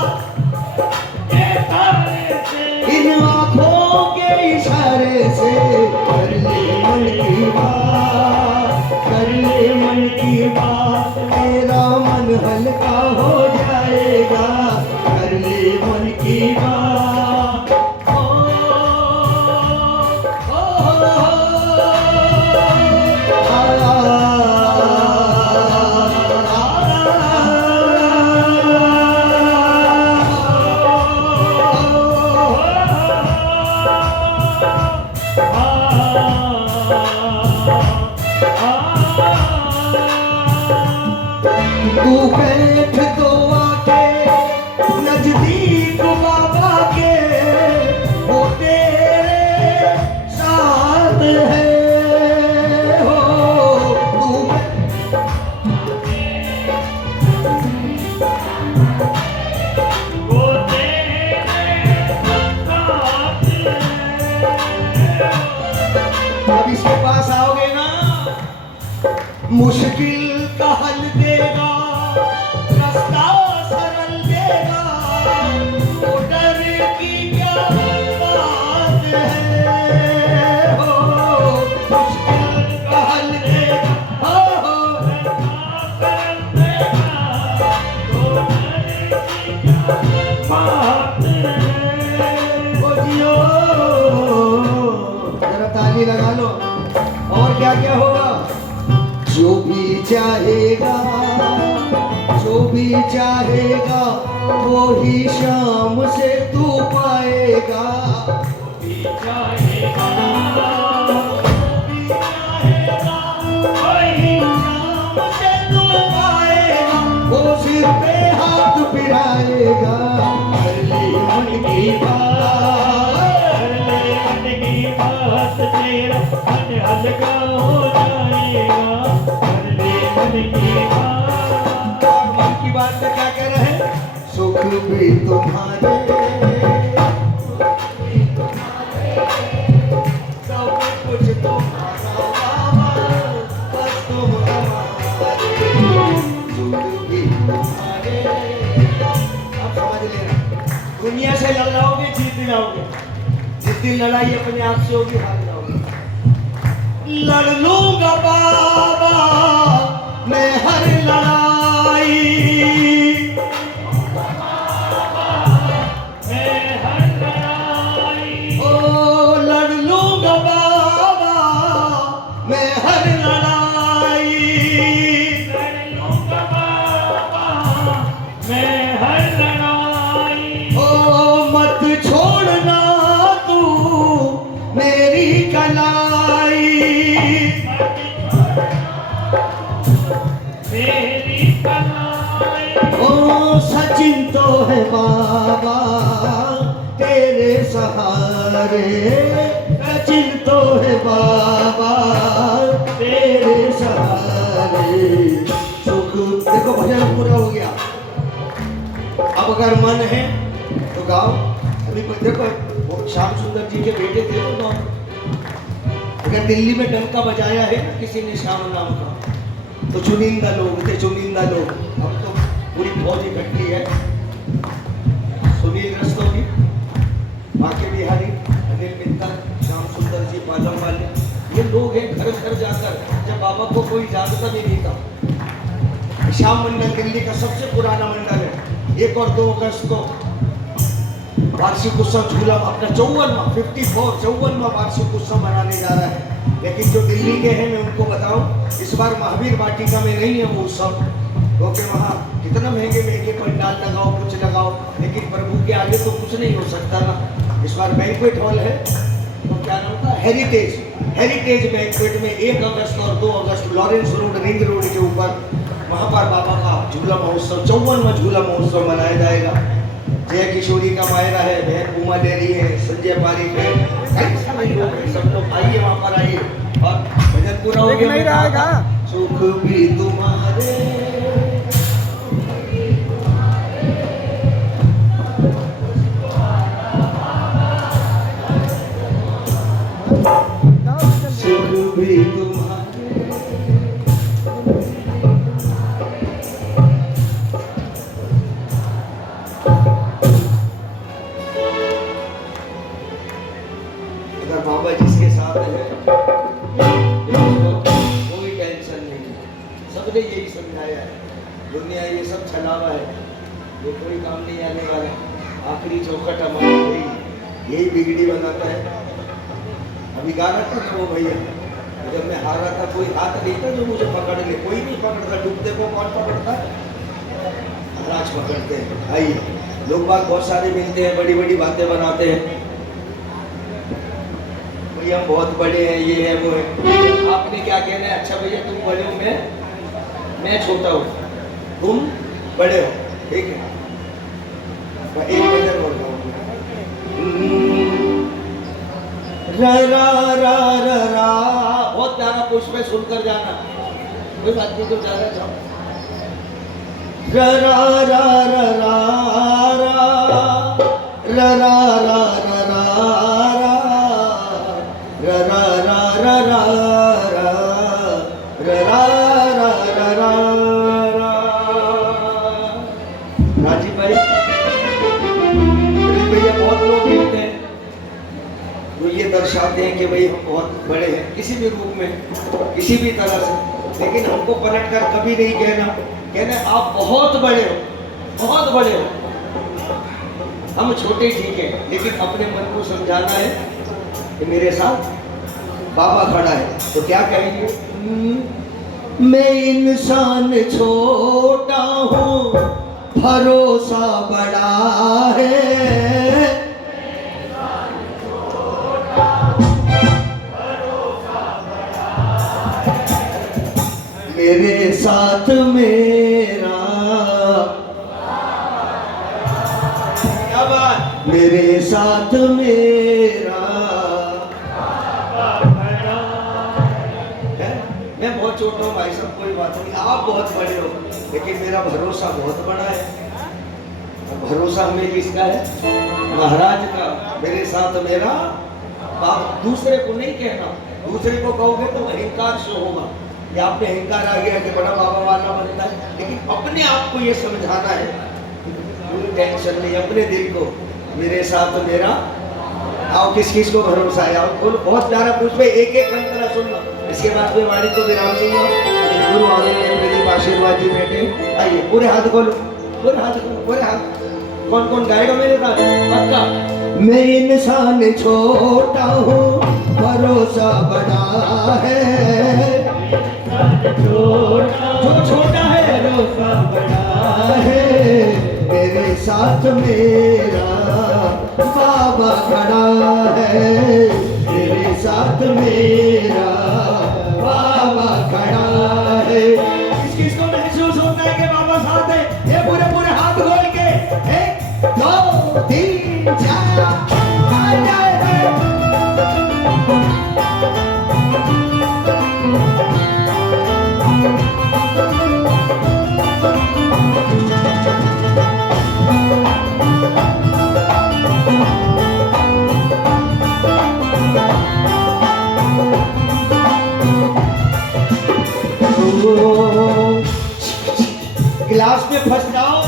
के थारे से, इन आँखों के इशारे से। कर ले मन की बात, कर ले मन की बात, तेरा मन हल्का हो जाएगा। कर ले मन की बात। तू बैठ तो आके नजदीक बाबा के, वो तेरे साथ है हो। तू वो तेरे साथ है। अब इसके पास आओगे ना, मुश्किल का हल देगा, रास्ता सरल देगा। वो डर की क्या बात है हो, मुश्किल का हल देगा, हो रास्ता सरल देगा। वो डर की क्या बात है। वो जियो, जरा ताली लगा लो। और क्या क्या होगा? जो भी चाहेगा, जो भी चाहेगा, वो ही शाम से तू पाएगा। जो भी चाहेगा, जो भी चाहेगा, वही शाम से तू पाएगा। वो सिर पे हाथ फिराएगा। कर ले मन की बात, कर ले मन की बात, तेरा मन हल्का हो जाएगा। कर ले मन की बात। और मन की बात में क्या कह रहे हैं? सुख भी तुम्हारे, सब कुछ तुम्हारा बाबा, बस तुम हमारे। सुख भी तुम्हारे। अब समझ लेना, दुनिया से लड़ जाओगे जीत जाओगे, जितनी लड़ाई अपने आप से होगी हार जाओगे। लड़ लूंगा बाबा मैं हर लड़ाई, मैं हर लड़ाई। ओ लड़ लूंगा बाबा मैं हर लड़ाई, लड़ लूंगा बाबा मैं हर लड़ाई। ओ मत छोड़ना तू मेरी कलाई, मेरी कलाई। ओ सचिन तो है बाबा तेरे सहारे, सचिन तो है बाबा तेरे सहारे। सुख देखो भजन पूरा हो गया। अब अगर मन है तो गाओ। अभी देखो वो श्याम सुंदर जी के बेटे थे वो, अगर दिल्ली में डंका बजाया है ना किसी ने श्याम नाम का, तो चुनिंदा लोग थे, चुनिंदा लोग। अब तो पूरी फौज इकट्ठी है। सुनील रस्तोगी, बाके बिहारी, अनिल मित्तल, श्याम सुंदर जी पालम वाले, ये लोग हैं घर घर जाकर। जब बाबा को कोई जानता भी नहीं था। श्याम मंडल दिल्ली का सबसे पुराना मंडल है। 1 और 2 अगस्त को वार्षिक उत्सव झूला अपना 54वां वार्षिक उत्सव मनाने जा रहा है। लेकिन जो दिल्ली के हैं मैं उनको बताऊं, इस बार महावीर वाटिका में नहीं है वो उत्सव, क्योंकि वहाँ कितना महंगे पंडाल लगाओ, कुछ लगाओ, लेकिन प्रभु के आगे तो कुछ नहीं हो सकता ना। इस बार बैंक्वेट हॉल है, तो क्या नाम था, हेरिटेज बैंक्वेट में 1 अगस्त और 2 अगस्त लॉरेंस रोड, रिंग रोड के ऊपर वहाँ पर बाबा का झूला महोत्सव, 54वां झूला महोत्सव मनाया जाएगा। जय किशोरी का मायरा है, बहन उमा देरी है, संजय पारिक है, सब लोग आइए, वहाँ पर आइए। और भजन पूरा हो गया नहीं रहेगा। सुख भी तुम्हारे सुख भी तुम्हारे। बाबा जिसके साथ है कोई टेंशन नहीं। सबने यही समझाया है, दुनिया ये सब छलावा है, ये कोई काम नहीं आने वाला। आखिरी चौखट हमारी यही बिगड़ी बनाता है। अभी गा रहा था ना वो भैया, जब मैं हार रहा था कोई हाथ नहीं था जो मुझे पकड़ ले, कोई नहीं पकड़ता। डूबते को कौन पकड़ता? राज पकड़ते हैं। आइए, लोग बाग बहुत सारे मिलते हैं, बड़ी बड़ी बातें बनाते हैं, हम बहुत बड़े हैं, ये है वो है। आपने क्या कहना है? अच्छा भैया तुम बड़े हो, मैं छोटा हूँ, तुम बड़े हो, ठीक है। मैं एक भजन बोल रहा हूँ, रा रा रा रा रा, बहुत प्यारा पुष्प है, सुनकर जाना। कोई बात नहीं तो जा रहा जाओ। रा रा रा रा रा रा रा रा रा रा रा रा रा रा रा रा रा रा रा। राजीव भाई, भैया बहुत लोग मिलते हैं जो ये दर्शाते हैं कि भाई हम बहुत बड़े हैं किसी भी रूप में, किसी भी तरह से, लेकिन हमको पलट कर कभी नहीं कहना आप बहुत बड़े हो, बहुत बड़े हो। हम छोटे ठीक है, लेकिन अपने मन को समझाना है कि मेरे साथ बाबा खड़ा है। तो क्या कहेंगे? मैं इंसान छोटा हूँ, भरोसा बड़ा है। मेरे साथ मेरा, क्या बात, मेरे साथ मेरा। मैं बहुत छोटा हूँ भाई साहब, कोई बात नहीं, आप बहुत बड़े हो, लेकिन मेरा भरोसा बहुत बड़ा है। भरोसा हमें किसका है? महाराज का। मेरे साथ मेरा बाप। दूसरे को नहीं कहना, दूसरे को कहोगे तो अहंकार शो होगा, या आपने अहंकार आ गया कि बड़ा बाबा वाला बनता है। लेकिन अपने आप को ये समझाना है, कोई टेंशन नहीं, अपने दिल को, मेरे साथ मेरा। आओ, किस किस को भरोसा है? आओ बोलो, बहुत प्यारा पूछ पे एक एक अंतरा सुनना। इसके बाद में वाणी को विराम दूंगा। गुरु आदरणीय आशीर्वाद जी बैठे, आइए पूरे हाथ खोलो, पूरे हाथ खोलो, पूरे हाथ। कौन कौन गाएगा मेरे साथ? पक्का। मैं इंसान छोटा हूँ, भरोसा बड़ा है। जो छोटा है भरोसा बड़ा है। मेरे साथ मेरा बाबा खड़ा है। मेरे साथ मेरा बाबा खड़ा है। किस किस को तीन चार आ जाए। क्लास में फंस जाओ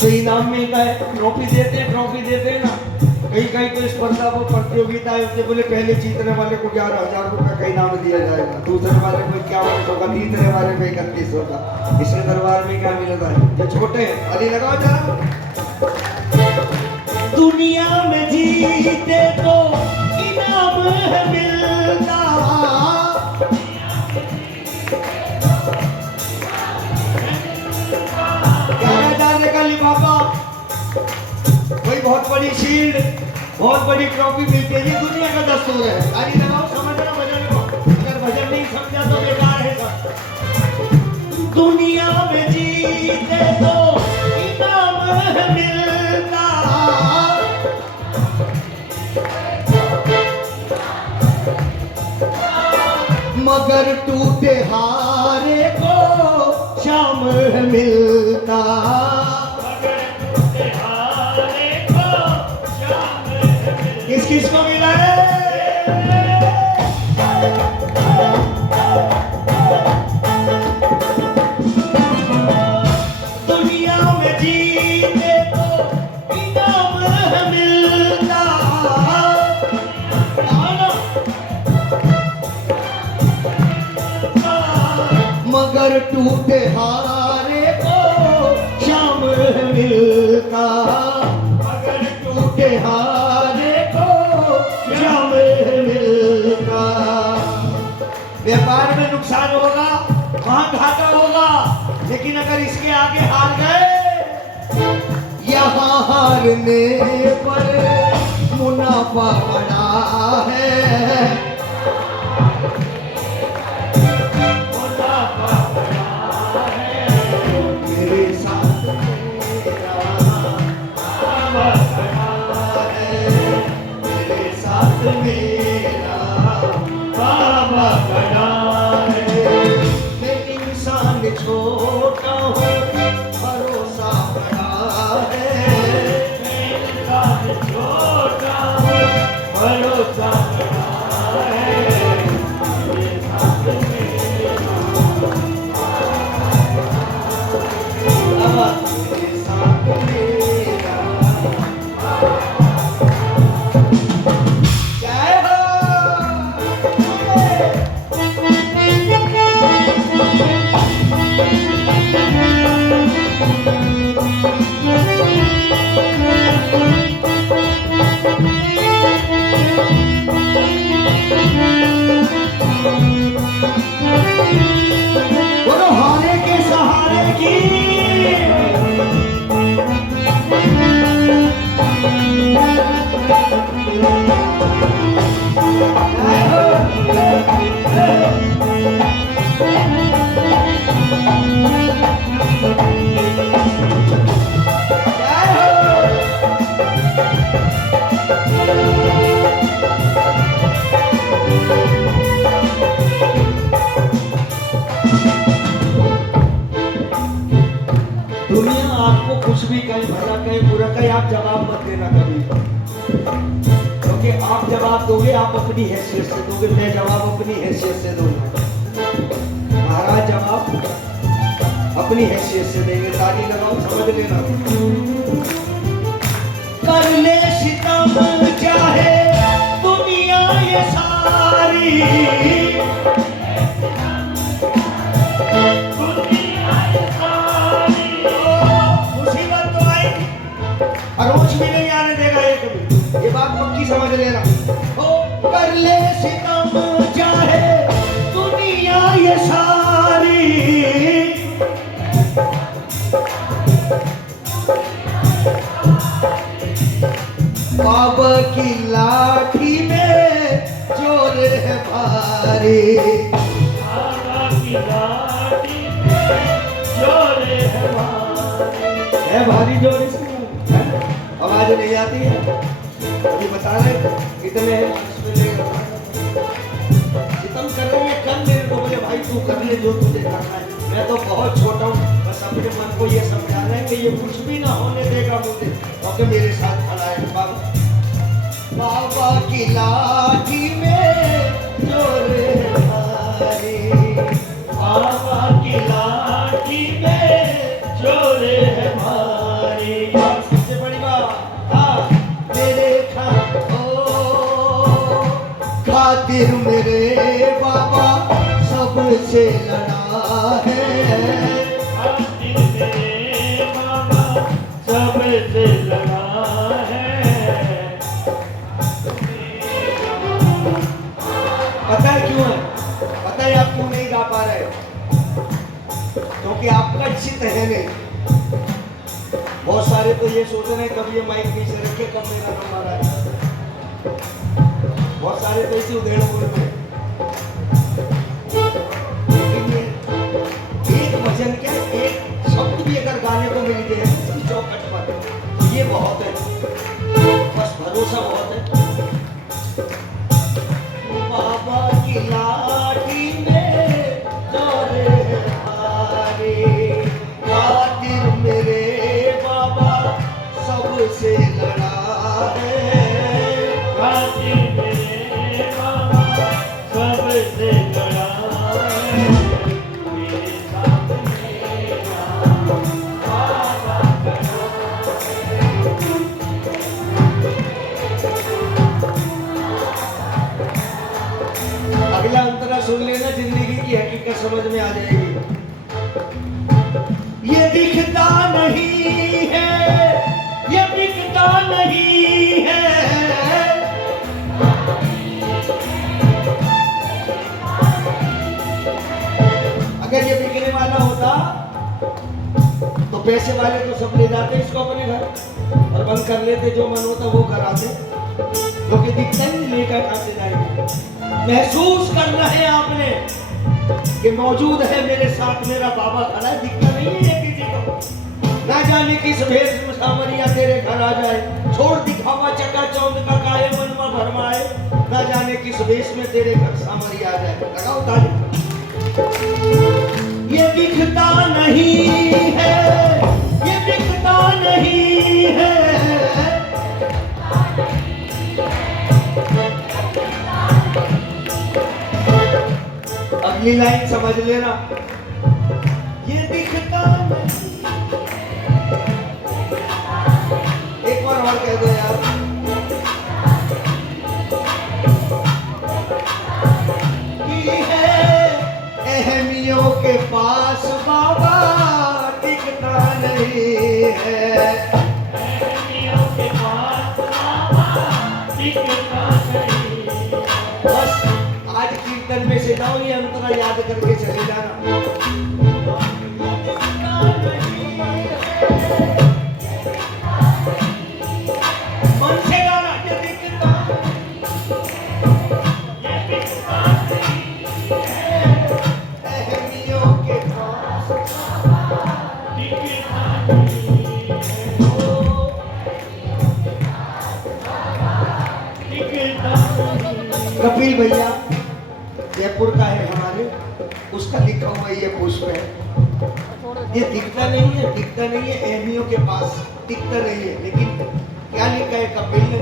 तो इनाम मिलता है, ट्रॉफी देते हैं ना। कहीं कहीं कोई स्पर्धा वो प्रतियोगिता है, उससे बोले पहले जीतने वाले को 11,000 रुपये का इनाम दिया जाएगा, दूसरे वाले को 51 होगा, तीसरे वाले को 31 होगा। इसके दरबार में क्या मिलता है? जो छोटे हैं अली लगाओ जरा। दुनिया में जीते तो इनाम मिलता, लिफाफा, कोई बहुत बड़ी शील्ड, बहुत बड़ी ट्रॉफी मिलती है। ये दुनिया का दस्तूर है। ताली लगाओ, समझना भजन को। अगर भजन नहीं समझा तो बेकार है सब। दुनिया में जीते तो इनाम मिलता, मगर टूटे हारे को शाम मिलता। किस किस को मिला है? दुनिया में जीते तो इनाम मिलता, मगर टूटे हारे को शाम मिलता, मगर टूटे हारे को शाम मिलता। व्यापार में नुकसान होगा, वहां घाटा होगा, लेकिन अगर इसके आगे हार गए, यहाँ हारने पर मुनाफा बड़ा है। छोटा हूँ भरोसा बड़ा है, छोटा हूँ भरोसा बड़ा है। दुनिया आपको कुछ भी कहे, भला कहे, बुरा कहे, आप जवाब मत देना कभी, क्योंकि आप जवाब दोगे आप अपनी हैसियत से दोगे, मैं जवाब अपनी हैसियत से दूंगा। महाराज जवाब अपनी हैसियत से देंगे। ताली लगाओ, समझ लेना। कर ले सितम चाहे दुनिया ये सारी, अरोच भी नहीं आने देगा ये कभी, ये बात पक्की समझ लेना। ओ कर ले सितम चाहे दुनिया ये सारी, बाबा की लाठी में जोर है भारी, बाबा की लाठी में जोर है भारी, है भारी जोर इसमें। आवाज नहीं आती है? अभी बता रहे कितने हैं इसमें ले खत्म कर रहे हैं, कर मेरे को बोले भाई तू कर ले जो तुझे करना है। मैं तो बहुत छोटा हूँ, बस अपने मन को ये समझाना है कि ये कुछ भी ना होने देगा मुझे, क्योंकि मेरे साथ खड़ा है बाबा। बाबा की लाठी में जोर हमारी, बाबा की लाठी में जोर है भारी। और सबसे बड़ी बात, हाँ, मेरे खातिर मेरे बाबा सबसे लड़ा है। खातिर मेरे बाबा सबसे लड़ा है। पता है क्यों है? पता है आप क्यों नहीं गा पा रहे? क्योंकि आपका चित है नहीं। बहुत सारे तो ये सोच रहे हैं कब ये माइक नीचे रखे, कब मेरा नंबर आए। बहुत सारे तो इसी उधेड़ बोल में, लेकिन ये एक भजन के एक शब्द भी अगर गाने को मिल गए इसकी चौखट पर, ये बहुत है, बस भरोसा बहुत है। बाबा की लाठी में जोर हमारी, खातिर मेरे बाबा सबसे लड़ा है। खातिर मेरे बाबा सबसे लड़ा है। मेरे साथ मेरा बाबा खड़ा है। अगला अंतरा सुन लेना, जिंदगी की हकीकत समझ में आ जाएगी। ये दिखता नहीं है, ये दिखता नहीं है। अगर ये बिकने वाला होता तो पैसे वाले तो सब ले जाते इसको अपने घर और बंद कर लेते, जो मन होता वो कराते। क्योंकि दिखता ही नहीं, लेकर कहां से जाएंगे। महसूस करना है आपने कि मौजूद है मेरे साथ मेरा बाबा खड़ा है, दिखता नहीं है किसी को। ना जाने किस भेष में सावरिया तेरे घर आ जाए, छोड़ दिखावा चका चौंध का काहे मन में भरमाए। ना जाने किस भेष में तेरे घर सावरिया आ जाए। लगाओ ताली। ये दिखता नहीं है, ये दिखता नहीं है। अगली लाइन समझ लेना, ये दिखता नहीं। एक बार और कह दो यार। की है अहमियों के पास बाबा टिकता नहीं है। अहमियों के पास बाबा टिकता नहीं। बस आज कीर्तन में से जाओ, ये अंतरा याद करके चले जाना। मन से गाना, ये दिखता अहमियों के पास कपिल भैया जयपुर का है हमारे, उसका लिखा हुआ ये पुष्प है। ये दिखता नहीं है, दिखता नहीं है, अहमियों के पास दिखता नहीं है, लेकिन क्या लिखा है कपिल ने?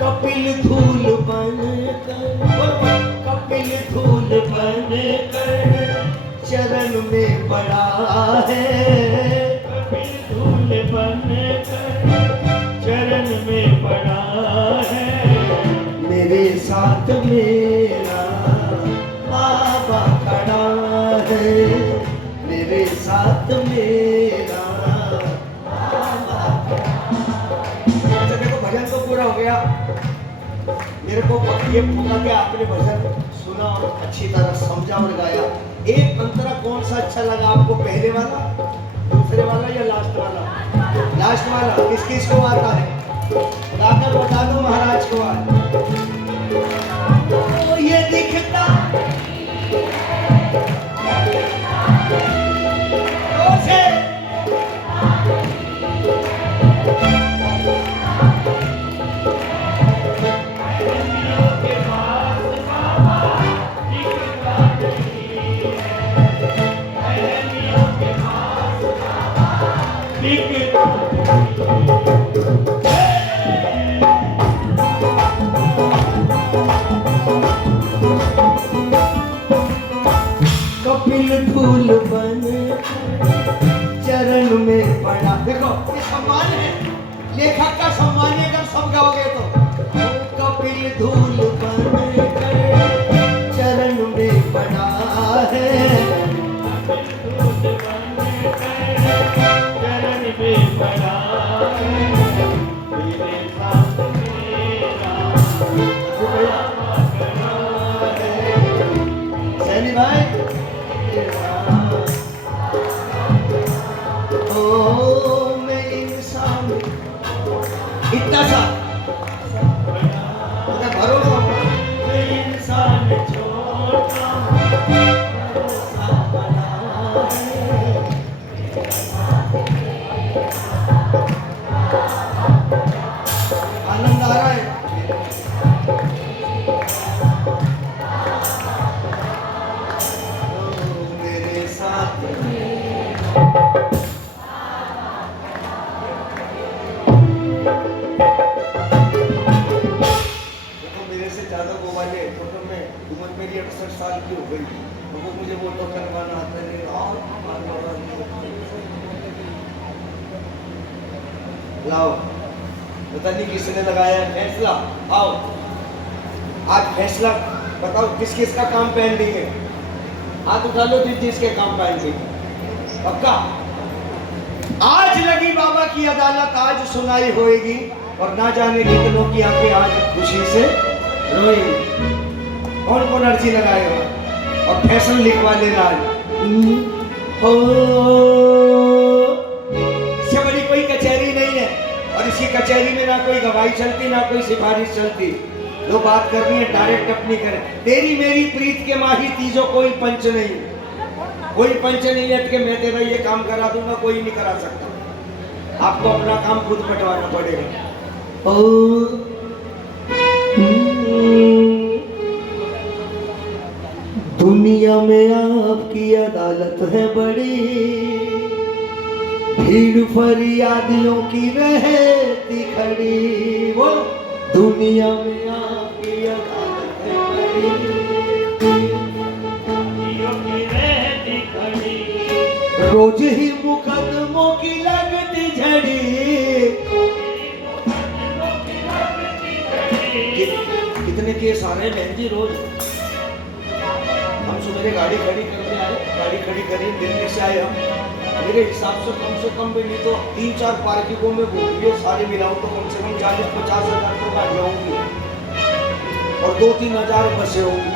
कपिल धूल बन कर, कपिल धूल बन कर चरण में पड़ा है। कपिल धूल बन कर चरण में पड़ा है। मेरे साथ मेरा बाबा खड़ा है, मेरे साथ मेरा बाबा खड़ा है। अच्छा देखो, भजन तो पूरा हो गया। मेरे को ये होगा कि आपने भजन सुना और अच्छी तरह समझा और गाया। एक अंतरा कौन सा अच्छा लगा आपको, पहले वाला, दूसरे वाला या लास्ट वाला? लास्ट वाला। किस किस को आता है? गाकर बता दो महाराज को आज। तो ये दिखता से आनंद आ रहा है। ओ मेरे साथ देखो मेरे से ज्यादा वो वाले तो मैं उम्र मेरी 68 साल की हो गई, तो वो मुझे वो तो करवाना आता नहीं। लाओ, पता नहीं किसने लगाया है फैसला। आओ आज फैसला बताओ किस किस का काम पेंडिंग है। हाथ उठा लो जिसके काम पेंडिंग। पक्का आज लगी बाबा की अदालत, आज सुनाई होएगी और ना जाने कितनों की आंखें आज खुशी से रोएंगी। कौन कौन अर्जी लगाएगा और फैसला लिखवा लेना हो। इससे बड़ी कोई कचहरी नहीं है और इसी कचहरी में ना कोई गवाही चलती ना कोई सिफारिश चलती। जो बात करनी है डायरेक्ट अपनी करें। तेरी मेरी प्रीत के माही तीजो कोई पंच नहीं, कोई पंच नहीं है कि मैं तेरा ये काम करा दूंगा, कोई नहीं करा सकता। आपको अपना काम खुद पटवाना पड़ेगा। दुनिया में आपकी अदालत है बड़ी, भीड़ फरियादियों की रहती खड़ी। वो दुनिया में आपकी अदालत है बड़ी, रोज ही मुकदमों की लगती झड़ी। कितने केस आ रहे हैं बहन जी रोज। हम सुबह गाड़ी खड़ी करके आए, गाड़ी खड़ी करी दिल्ली से आए हम। मेरे हिसाब से कम भी नहीं तो 3-4 पार्किंगों में घूम लिए, सारे मिलाऊं तो कम से कम 40-50 हज़ार तो गाड़ियाँ होंगी और 2-3 हज़ार बसें होंगी।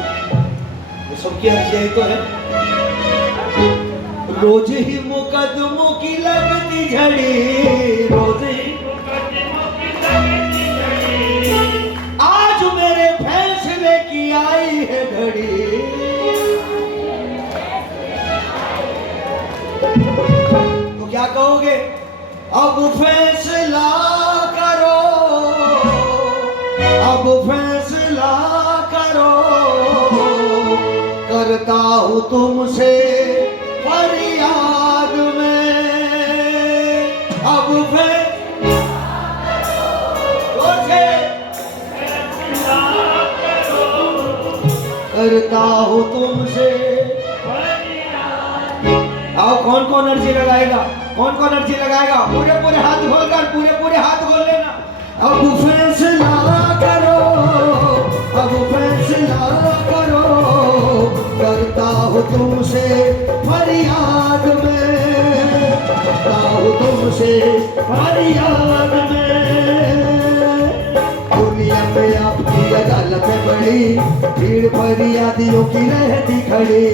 तो सबकी अर्जी यही तो है। रोज ही मुकदमों की लगती झड़ी, रोज ही मुकदमों की लगती झड़ी। आज मेरे फैसले की आई है घड़ी। तो क्या कहोगे? अब फैसला करो, अब फैसला करो, करता हूँ तुमसे फरियाद में। अब फैसला करो, करता हूँ तुमसे। आओ कौन कौन अर्जी लगाएगा, कौन कौन अर्जी लगाएगा? पूरे पूरे हाथ खोलकर, पूरे पूरे हाथ खोल लेना। अब फैसला करो, अब फैसला करो, करता हूँ तुमसे फरियाद में, करता हूँ तुमसे फरियाद में। दुनिया में आपकी अदालत है बड़ी, भीड़ फरियादियों की रहती खड़ी।